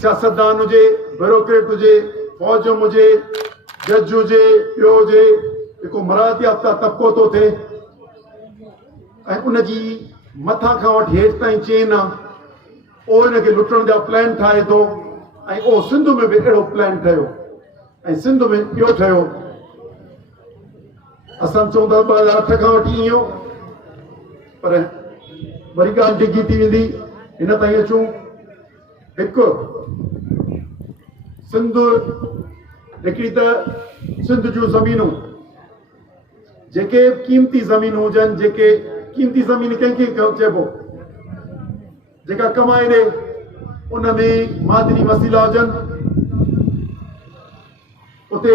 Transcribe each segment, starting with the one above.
सियासतदान हुजे, ब्यूरोक्रेट हुजे, फौज हुजे, जज हुजे, ॿियो हुजे, जेको मराहत याफ़्ता तबिको थो थिए ऐं उनजी मथां खां वठी हेठि ताईं चेन आहे, उहो हिनखे लुटण जा प्लान ठाहे थो ऐं उहो सिंध में बि अहिड़ो प्लान ठहियो ऐं सिंध में ॿियो ठहियो। असां चऊं था 2008 खां वठी ईअं, पर वरी ॻाल्हि डिघी थी वेंदी। हिन ताईं अचूं, हिकु सिंध, हिकिड़ी त सिंध जूं ज़मीनूं जेके क़ीमती ज़मीनूं हुजनि, जेके क़ीमती ज़मीन कंहिंखे चइबो, जेका कमाए ॾे, उन में मादनी वसीला हुजनि, उते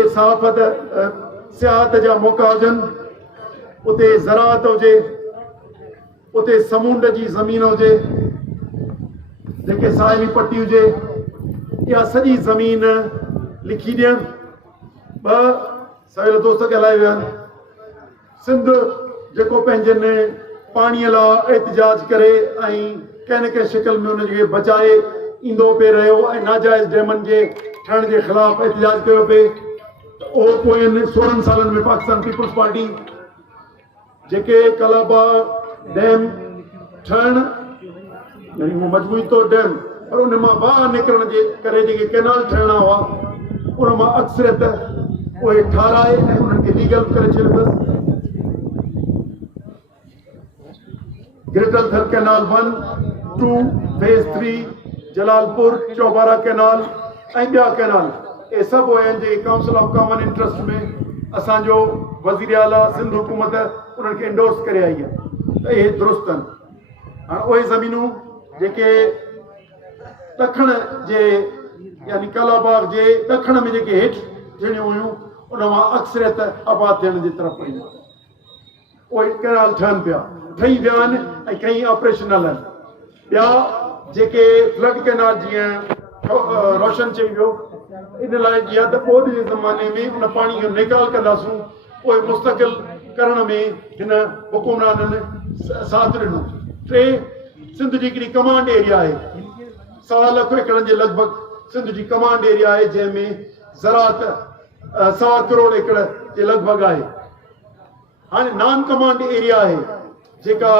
सियाहत जा मौक़ा हुजनि, उते ज़राअत हुजे, उते समुंड जी ज़मीन हुजे, जेके साहिली पट्टी हुजे, इहा सॼी ज़मीन लिखी ॾियनि। ॿ सवेल दोस्त ॻाल्हाए विया आहिनि, सिंध जेको पंहिंजनि पाणीअ लाइ एहतिजाज करे ऐं कंहिं न कंहिं शिकल में उनखे बचाए ईंदो पिए रहियो ऐं नाजाइज़ डैमनि जे ठहण जे ख़िलाफ़ एहतिजाज कयो पिए, उहो पोइ 16 सालनि में पाकिस्तान पीपुल्स पार्टी जेके कलाबाग डैम ठहण, यानी उहो मजबूरी तौर डैम, पर उन मां बाहि निकिरण जे करे जेके कैनाल ठहिणा हुआ, उन मां अक्सरियत उहे ठाराए ऐं उन्हनि खे लीगल करे छॾियो अथसि। ग्रेटर थर कैनाल 1, 2, फेज़ 3, जलालपुर, चौबारा कैनाल ऐं ॿिया कैनाल, इहे सभु उहे आहिनि जेके काउंसिल ऑफ कॉमन इंट्रस्ट में असांजो वज़ीर आला सिंध हुकूमत उन्हनि खे इंडोर्स करे आई आहे, त इहे दुरुस्त आहिनि। हाणे उहे ज़मीनूं जेके ॾखण जे यानी कलाबाग जे ॾखण में जेके हेठि थियणियूं हुयूं, उन मां अक्सरियत आबाद थियण जी तरफ़ वई, उहे कैनाल ठहनि पिया, ठही विया आहिनि ऐं कई ऑपरेशनल आहिनि। ॿिया जेके फ्लड कैनाल, जीअं रोशन चई वियो, इन लाइ या त ॿोॾि जे ज़माने में उन पाणी खे निकाल कंदासूं, उहे मुस्तक़िल करण में हिन हुकुमराननि साथ ॾिनो। 3, सिंध जी हिकिड़ी कमांड एरिया आहे, 1.25 लख एकड़नि जे लॻभॻि सिंध जी कमांड एरिया आहे, जंहिंमें ज़राअत 1.25 करोड़ एकड़ जे लॻभॻि आहे। हाणे नॉन कमांड एरिया आहे, जेका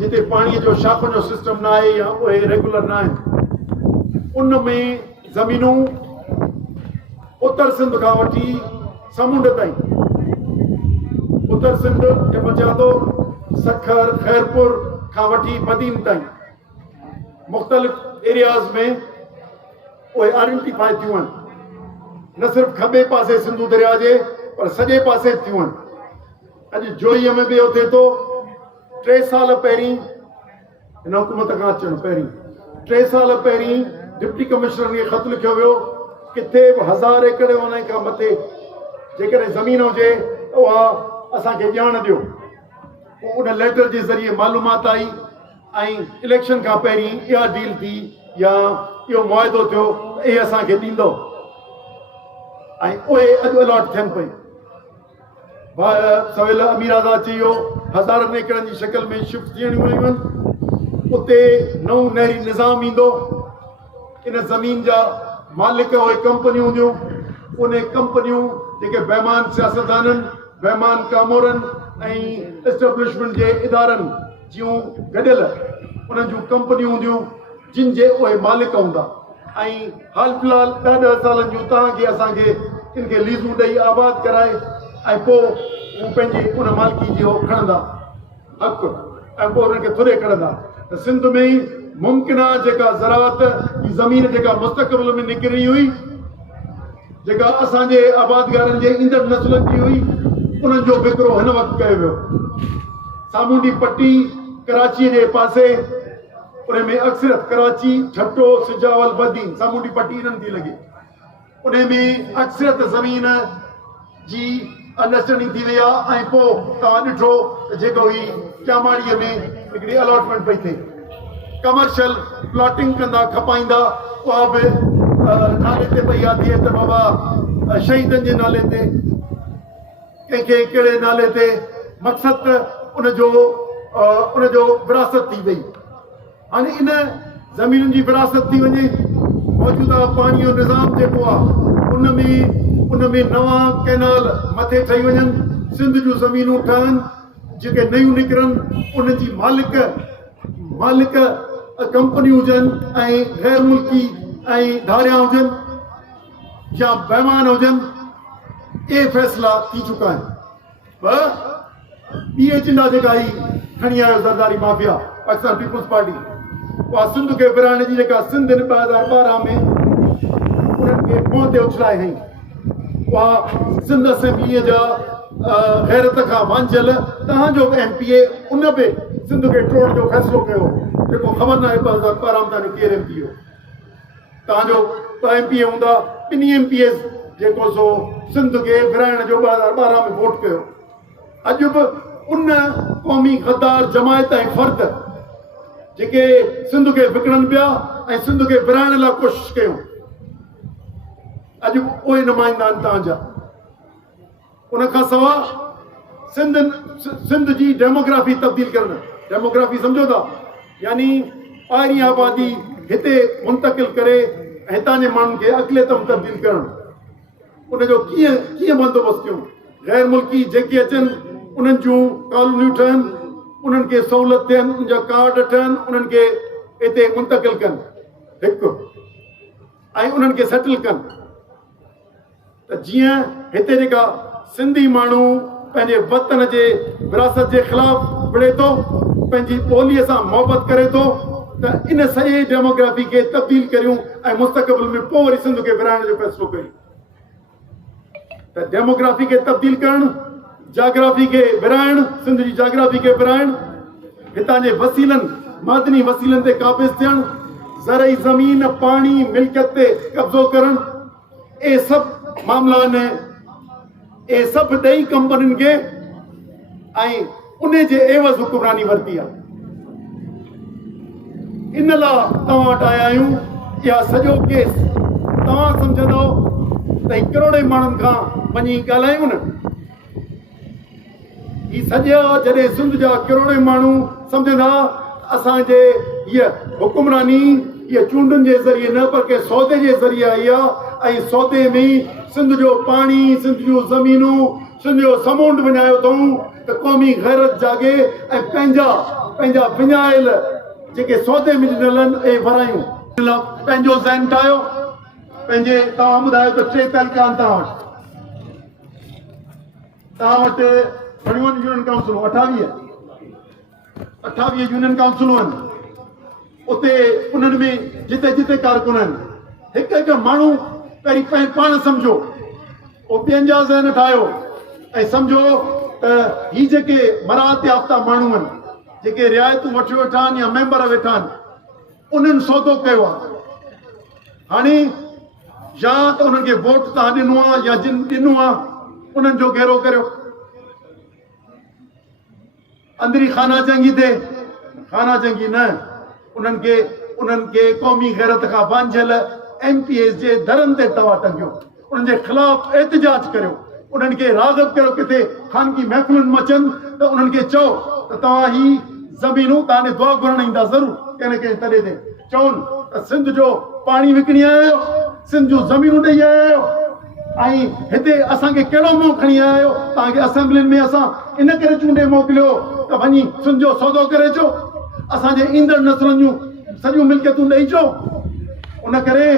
जिते पाणीअ जो शाखुनि जो सिस्टम न आहे या उहे रेगुलर न आहिनि, उन में ज़मीनूं उत्तर सिंध खां वठी समुंड ताईं, उत्तर सिंध जे बचा थो सखर खैरपुर खां वठी बदीन ताईं मुख़्तलिफ़ एरियाज़ में उहे आइडेंटिफाई थियूं आहिनि। न सिर्फ़ु खॿे पासे सिंधू दरिया जे, पर सॼे पासे थियूं आहिनि। अॼु जोईअ में बि इहो थिए थो। 3 साल पहिरीं हिन हुकूमत खां अचण पहिरीं 3 साल पहिरीं डिप्टी कमिश्नर खे ख़त लिखियो वियो, किथे बि 1000 एकड़ उन खां मथे जेकॾहिं ज़मीन हुजे त उहा असांखे ॼाण ॾियो। पोइ उन लेटर जे ज़रिए मालूमात आई ऐं इलेक्शन खां पहिरीं इहा डील थी या इहो मुआदो थियो त इहे असांखे ॾींदो ऐं उहे अॼु अलॉट थियनि पई। सवेल अमीर आज़ाद चई वियो 1000 एकड़नि जी शक्ल में शिफ्ट थियणियूं वयूं आहिनि। उते नओं नहरी निज़ाम ईंदो, इन ज़मीन जा मालिक उहे कंपनियूं हूंदियूं, उन कंपनियूं जेके बेमान सियासतदाननि, बेमान कामोरनि ऐं एस्टेब्लिशमेंट जे इदारनि जूं गॾियल उन्हनि जूं कंपनियूं हूंदियूं, जिन जे उहे मालिक हूंदा ऐं हाल फ़िलहाल 10 सालनि जूं तव्हांखे असांखे इनखे लीज़ूं ॾेई आबाद कराए ऐं पोइ हू पंहिंजी उन मालिकी जी उहो खणंदा हक़ ऐं पोइ उन्हनि खे थुरे कढंदा। त सिंध में ई मुमकिन आहे जेका ज़राअत जी ज़मीन जेका मुस्तक़बिल में निकिरी हुई, जेका असांजे आबादगारनि जे ईंदड़ नसलनि जी हुई, उन्हनि जो विकिरो हिन वक़्तु कयो वियो। सामूंडी पट्टी कराचीअ जे पासे, उन में अक्सरियत कराची, ठट्टो, सिजावल, बदीन, सामूंडी पट्टी इन्हनि थी लॻे। उन में अक्सरियत ज़मीन जी अंडरस्टैंडिंग थी वई आहे ऐं पोइ तव्हां ॾिठो त जेको ही चामाड़ीअ में हिकिड़ी अलॉटमेंट पई थिए, कमर्शियल प्लॉटिंग कंदा खपाईंदा, उहा बि नाले ते पई आहे थिए त बाबा शहीदनि जे नाले ते, कंहिंखे कहिड़े नाले ते, मक़सदु त उनजो विरासत थी वई। हाणे इन ज़मीनुनि जी विरासत थी वञे मौजूदा पाणी जो निज़ाम जेको आहे उन में नवां कैनाल मथे ठही वञनि, सिंध जूं ज़मीनूं ठहनि जेके नयूं निकिरनि, उन्हनि जी मालिक कंपनियूं हुजनि ऐं गैर मुल्की ऐं धारिया हुजनि या बेमान हुजनि, ये फैसला थी चुका आहिनि। ॿी एजेंडा जेका ही खणी आयो ज़रदारी माफ़िया पाकिस्तान पीपुल्स पार्टी, उहा सिंध खे विराइण जी जेका सिंध 2012 में उन्हनि खे मुंहं ते उछलाए हई, उहा सिंध असेंबलीअ जा गैरत खां वांझियल तव्हांजो MPA उन बि सिंध खे टोड़ जो फ़ैसिलो कयो, जेको ख़बर न आहे 2012 में ताईं केरु MP हो। तव्हांजो MPA हूंदा, ॿिन्ही MPAs जेको सो सिंध खे विराइण जो 2012 में वोट कयो। अॼु बि उन क़ौमी गद्दार जमायत ऐं फ़र्द जेके सिंध खे विकिणनि पिया ऐं सिंध खे विराइण लाइ कोशिशि कयूं, अॼु उहे नुमाइंदा आहिनि तव्हांजा। उन खां सवाइ सिंध जी डेमोग्राफी तब्दील करणु, डेमोग्राफी सम्झो था, यानी ॿाहिरीं आबादी हिते मुंतकिल करे हितां जे माण्हुनि खे अक़लियत में तब्दील करणु, उनजो कीअं बंदोबस्तु कयूं। गैर मुल्की जेके अचनि उन्हनि जूं कॉलोनियूं ठहनि, उन्हनि खे सहूलियत थियनि, उनजा कार्ड ठहनि, उन्हनि खे हिते मुंतकिल कनि हिकु ऐं उन्हनि खे सेटल कनि, त जीअं हिते जेका सिंधी माण्हू पंहिंजे वतन जे विरासत जे ख़िलाफ़ विढ़े थो, पंहिंजी ॿोलीअ सां मोहबत करे थो, त इन सॼे डेमोग्राफी खे तब्दील करियूं ऐं मुस्तक़बिल में पोइ वरी सिंध खे विराइण जो फ़ैसिलो करियूं। त डेमोग्राफी खे तब्दील करणु, जाग्राफी खे विराइण, सिंध जी जाग्राफी खे विराइण, हितां जे वसीलनि मादनी वसीलनि ते क़ाबिज़ थियणु, ज़रई ज़मीन पाणी मिल्कियत ते कब्ज़ो करणु, ए सभु मामला आहिनि, ए सभु ॾेई कंपनियुनि खे ऐं उन जे एवज़ हुकुमरानी वरिती आहे। इन लाइ तव्हां वटि आया आहियूं। इहा सॼो केस तव्हां सम्झंदो त करोड़े माण्हुनि खां वञी ॻाल्हायूं न, ही सॼा जॾहिं सिंध जा करोड़े माण्हू सम्झंदा असांजे हीअ हुकुमरानी हीअ चूंडुनि जे ज़रिए न पर के सौदे जे ज़रिए आई आहे, ऐं सौदे में सिंध जो पाणी, सिंध जूं ज़मीनूं, सिंध जो समुंड विञायो अथऊं, त क़ौमी गैरत जागे ऐं पंहिंजा विञायल जेके सौदे में ॾिनल आहिनि ए वरायूं। पंहिंजो ज़हन ठाहियो, पंहिंजे तव्हां ॿुधायो त 3 तहलका आहिनि तव्हां वटि घणियूं आहिनि यूनियन काउंसिलूं? 28 यूनियन काउंसिलूं आहिनि। उते उन्हनि में जिते जिते कारकुन आहिनि, हिकु हिकु माण्हू पहिरीं पाण सम्झो, उहो ॿियनि जा ज़हन ठाहियो ऐं सम्झो त ही जेके मराहत याफ़्ता माण्हू आहिनि, जेके रिआयतूं वठी वेठा आहिनि या मेंबर वेठा आहिनि, उन्हनि सौदो कयो आहे। हाणे या त उन्हनि खे वोट तव्हां ॾिनो आहे या जिन ॾिनो आहे उन्हनि जो घेरो करियो। अंदरी खाना जंगी ते खाना जंगी न, उन्हनि खे क़ौमी गैरत खां वांझियल MPAs जे दरनि ते तव्हां टंगियो, उन्हनि जे ख़िलाफ़ एहतिजाज करियो, उन्हनि खे राग़ब करियो किथे ख़ानगी महफ़िलुनि में अचनि त उन्हनि खे चओ त तव्हां ही ज़मीनूं तव्हां दुआ घुरण ईंदा ज़रूरु कंहिं न कंहिं तॾहिं ते चवनि त सिंध जो पाणी विकिणी आया आहियो, सिंध जूं ज़मीनूं ॾेई आया आहियो, ऐं हिते असांखे कहिड़ो मुंहुं खणी आया आहियो, तव्हांखे असेंबलियुनि में असां इन करे चूंडे मोकिलियो त वञी सिंध जो सौदो करे अचो, असांजे ईंदड़ नसलनि जूं सॼियूं मिल्कियतूं ॾेई अचो। उन करे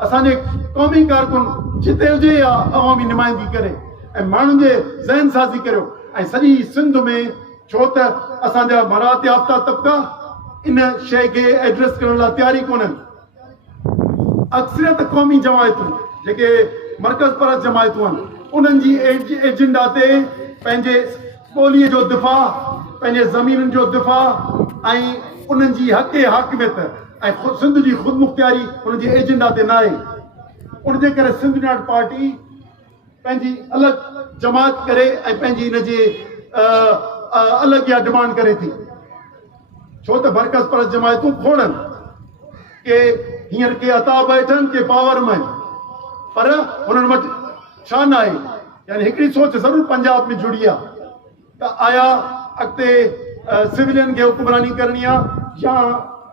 असांजे क़ौमी कारकुन जिते हुजे या अवामी नुमाइंदगी करे ऐं माण्हुनि जे ज़हन साज़ी करियो, ऐं सॼी सिंध में, छो त असांजा मराहत याफ़्ता तबिका इन शइ खे एड्रेस करण लाइ तयारी कोन्हनि। अक्सरियत क़ौमी जमायतूं जेके मर्कज़ परस्त जमायतूं आहिनि, उन्हनि जी एजेंडा ते पंहिंजे ॿोलीअ जो दिफ़ा, पंहिंजे ज़मीनुनि जो दिफ़ा ऐं उन्हनि जी हक़े हाकिमियत ऐं सिंध जी ख़ुदमुख़्तियारी उन्हनि जे एजेंडा ते न आहे। उनजे करे सिंध यूनाइटेड पार्टी पंहिंजी अलॻि जमात करे ऐं पंहिंजी इन जे अलॻि इहा डिमांड करे थी, छो त मर्कज़ परस्त जमायतूं खोड़नि के हींअर के अता वेठनि के पावर में, पर उन्हनि वटि छा न आहे, यानी हिकिड़ी सोच ज़रूरु पंजाब में जुड़ी आहे त आया अॻिते सिविलियन खे हुकुमरानी करणी आहे या